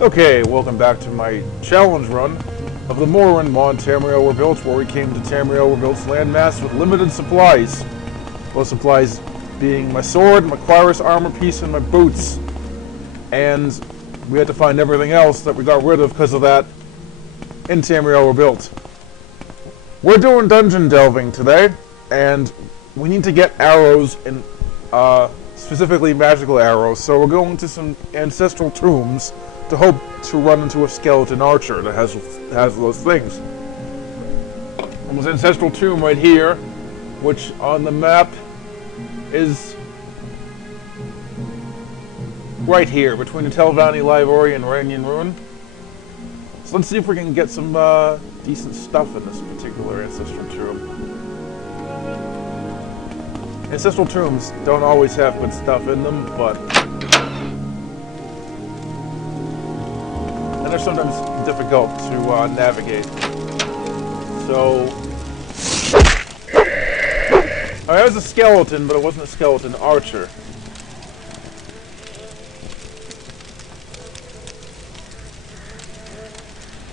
Okay, welcome back to my challenge run of the Morrowind mod Tamriel Rebuilt, where we came to Tamriel Rebuilt's landmass with limited supplies. Those supplies being my sword, my Quirus armor piece, and my boots. And we had to find everything else that we got rid of because of that in Tamriel Rebuilt. We're doing dungeon delving today, and we need to get arrows, and specifically magical arrows, so we're going to some ancestral tombs to hope to run into a skeleton archer that has those things. And this ancestral tomb right here, which on the map is right here, between the Telvanni Library and Ranyan Ruin. So let's see if we can get some decent stuff in this particular ancestral tomb. Ancestral tombs don't always have good stuff in them, but and they're sometimes difficult to navigate. So, I was a skeleton, but it wasn't a skeleton archer.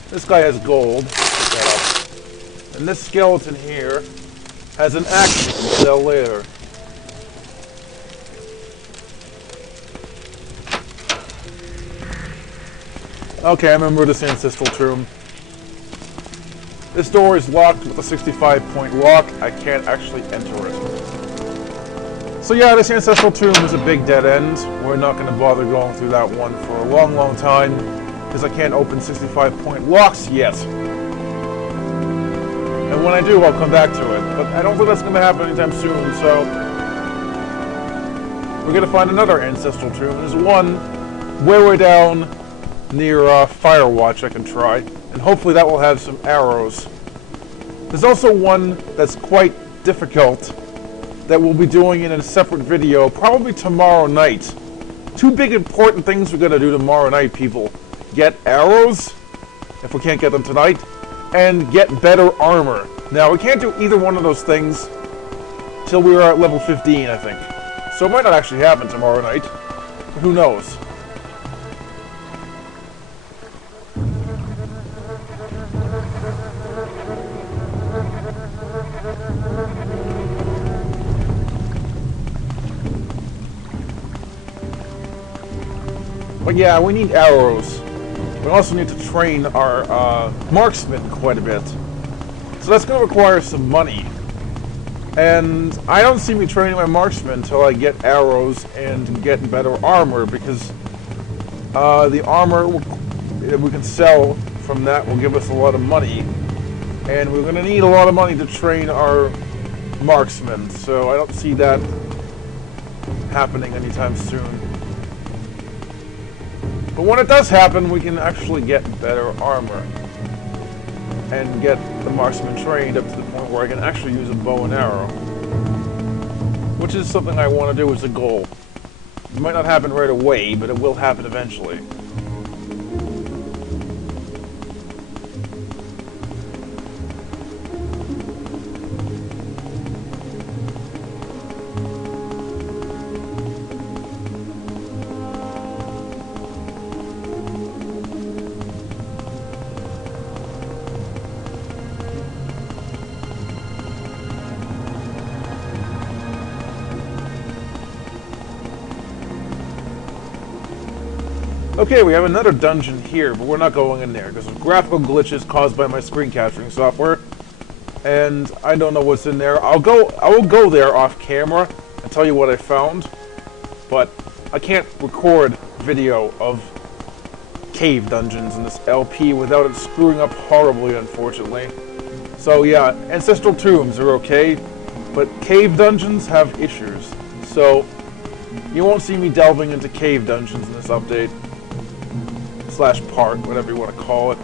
This guy has gold. Pick that up. And this skeleton here has an axe we can sell later. Okay, I remember this ancestral tomb. This door is locked with a 65-point lock. I can't actually enter it. So yeah, this ancestral tomb is a big dead end. We're not going to bother going through that one for a long, long time, because I can't open 65-point locks yet. And when I do, I'll come back to it. But I don't think that's going to happen anytime soon, so we're going to find another ancestral tomb. There's one way down near Firewatch I can try, and hopefully that will have some arrows. There's also one that's quite difficult that we'll be doing in a separate video, probably tomorrow night. Two big important things we're going to do tomorrow night, people. Get arrows, if we can't get them tonight, and get better armor. Now, we can't do either one of those things till we are at level 15, I think. So it might not actually happen tomorrow night, but who knows. But yeah, we need arrows. We also need to train our marksman quite a bit. So that's going to require some money. And I don't see me training my marksman until I get arrows and get better armor, because the armor that we can sell from that will give us a lot of money. And we're going to need a lot of money to train our marksman. So I don't see that happening anytime soon. But when it does happen, we can actually get better armor and get the marksman trained up to the point where I can actually use a bow and arrow, which is something I want to do as a goal. It might not happen right away, but it will happen eventually. Okay, we have another dungeon here, but we're not going in there because of graphical glitches caused by my screen capturing software, and I don't know what's in there. I will go there off camera and tell you what I found, but I can't record video of cave dungeons in this LP without it screwing up horribly, unfortunately. So yeah, ancestral tombs are okay, but cave dungeons have issues. So you won't see me delving into cave dungeons in this update. Slash part, whatever you want to call it.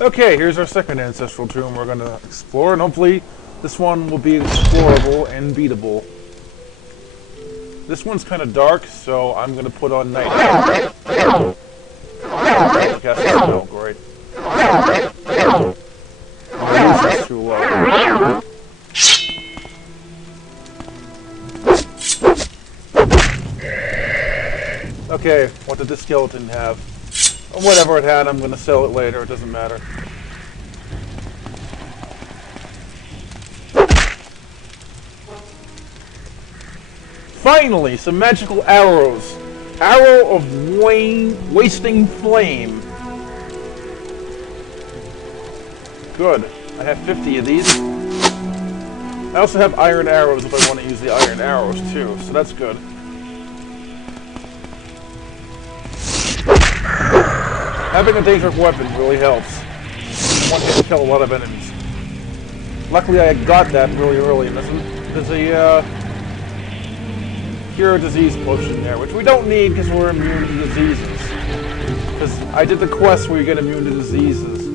Okay, here's our second ancestral tomb we're gonna explore, and hopefully this one will be explorable and beatable. This one's kind of dark, so I'm gonna put on night. Cast a spell, great. My use is too low. Okay, what did the skeleton have? Whatever it had, I'm gonna sell it later, it doesn't matter. Finally, some magical arrows. Arrow of wasting flame. Good. I have 50 of these. I also have iron arrows if I want to use the iron arrows too, so that's good. Having a daedric weapon really helps. One hit to kill a lot of enemies. Luckily I got that really early in this one. There's a cure disease potion there, which we don't need because we're immune to diseases. Because I did the quest where you get immune to diseases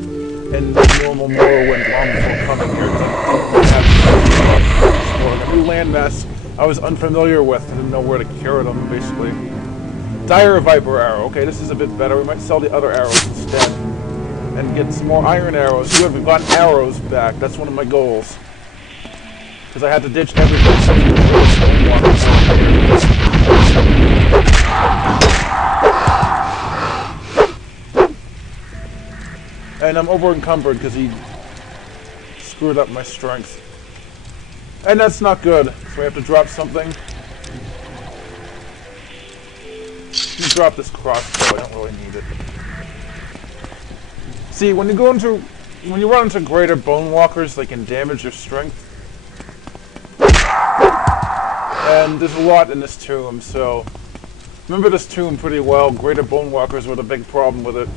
in normal Morrowind long before coming here to exploring a new landmass I was unfamiliar with. I didn't know where to cure them, basically. Dire Viper Arrow. Okay, this is a bit better. We might sell the other arrows instead. And get some more iron arrows. You have gotten arrows back. That's one of my goals. Because I had to ditch everything. And I'm over encumbered because he screwed up my strength. And that's not good. So we have to drop something. Let me drop this crossbow, I don't really need it. See, when you run into greater bone walkers, they can damage your strength. And there's a lot in this tomb, so remember this tomb pretty well. Greater bone walkers were the big problem with it.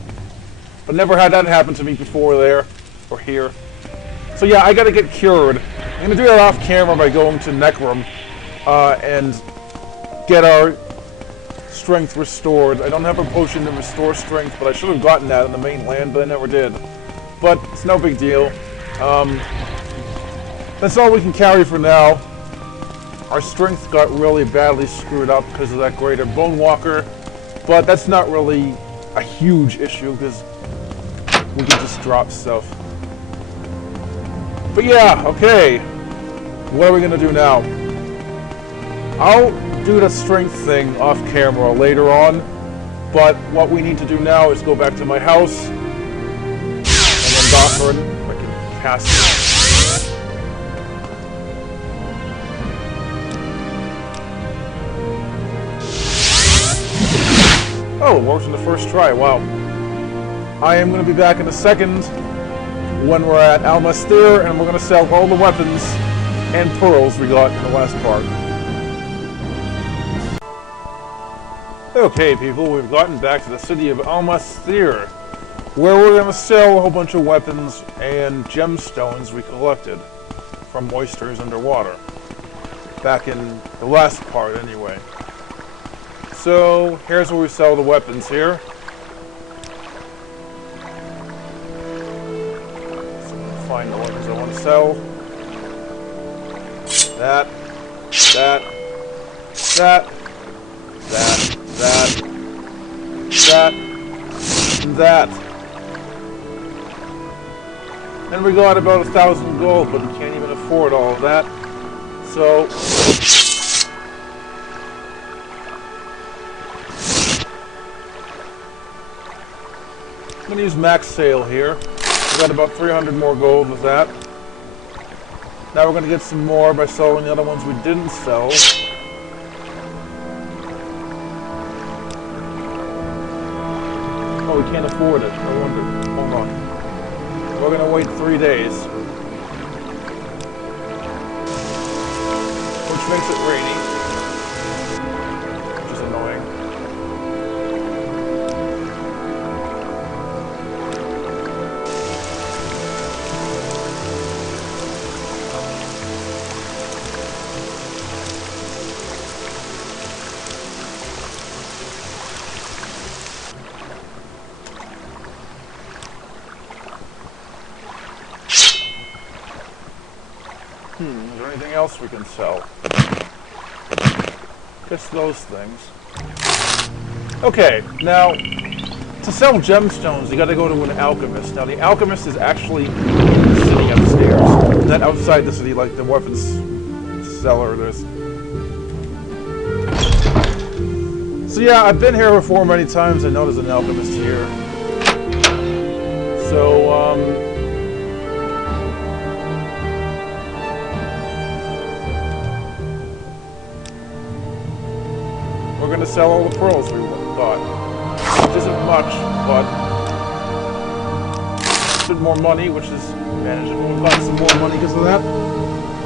But never had that happen to me before there, or here. So yeah, I gotta get cured. I'm gonna do that off camera by going to Necrum, and get our strength restored. I don't have a potion to restore strength, but I should have gotten that in the mainland, but I never did. But it's no big deal. That's all we can carry for now. Our strength got really badly screwed up because of that greater bone walker, but that's not really a huge issue because we can just drop stuff. But yeah, okay. What are we gonna do now? I'll do the strength thing off camera later on, but what we need to do now is go back to my house and then doctor it. If I can cast it. Oh, it worked in the first try, wow. I am going to be back in a second when we're at Almastir, and we're going to sell all the weapons and pearls we got in the last part. Okay, people, we've gotten back to the city of Almastir, where we're going to sell a whole bunch of weapons and gemstones we collected from oysters underwater. Back in the last part, anyway. So, here's where we sell the weapons here. So, find the ones I want to sell. That, and that. And we got about 1,000 gold, but we can't even afford all of that. So, I'm going to use max sale here. We got about 300 more gold with that. Now we're going to get some more by selling the other ones we didn't sell. Oh, we can't afford it. No wonder. Hold on. We're going to wait 3 days. Which makes it rainy. Which is annoying. Is there anything else we can sell? Just those things. Okay, now, to sell gemstones, you gotta go to an alchemist. Now, the alchemist is actually sitting upstairs. Not outside the city, like the weapons seller. So yeah, I've been here before many times. I know there's an alchemist here. So, we're gonna sell all the pearls we got. Which isn't much, but some more money, which is manageable. We got some more money because of that.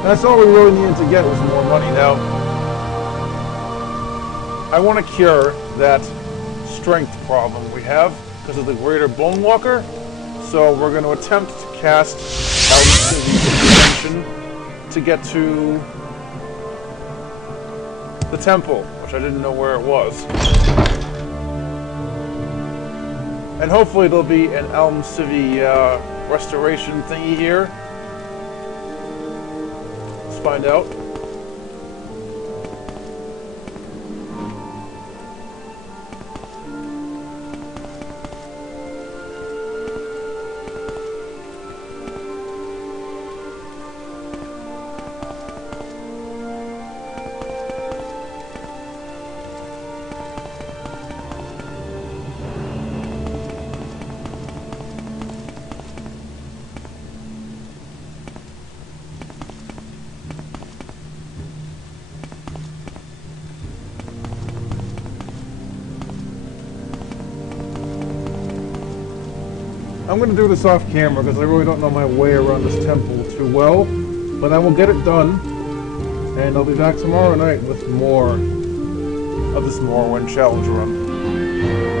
That's all we really needed to get was more money. Now, I want to cure that strength problem we have because of the greater bone walker. So we're going to attempt to cast out the dimension to get to the temple, which I didn't know where it was. And hopefully there'll be an Elm Civi restoration thingy here. Let's find out. I'm going to do this off camera because I really don't know my way around this temple too well, but I will get it done, and I'll be back tomorrow night with more of this Morrowind challenge run.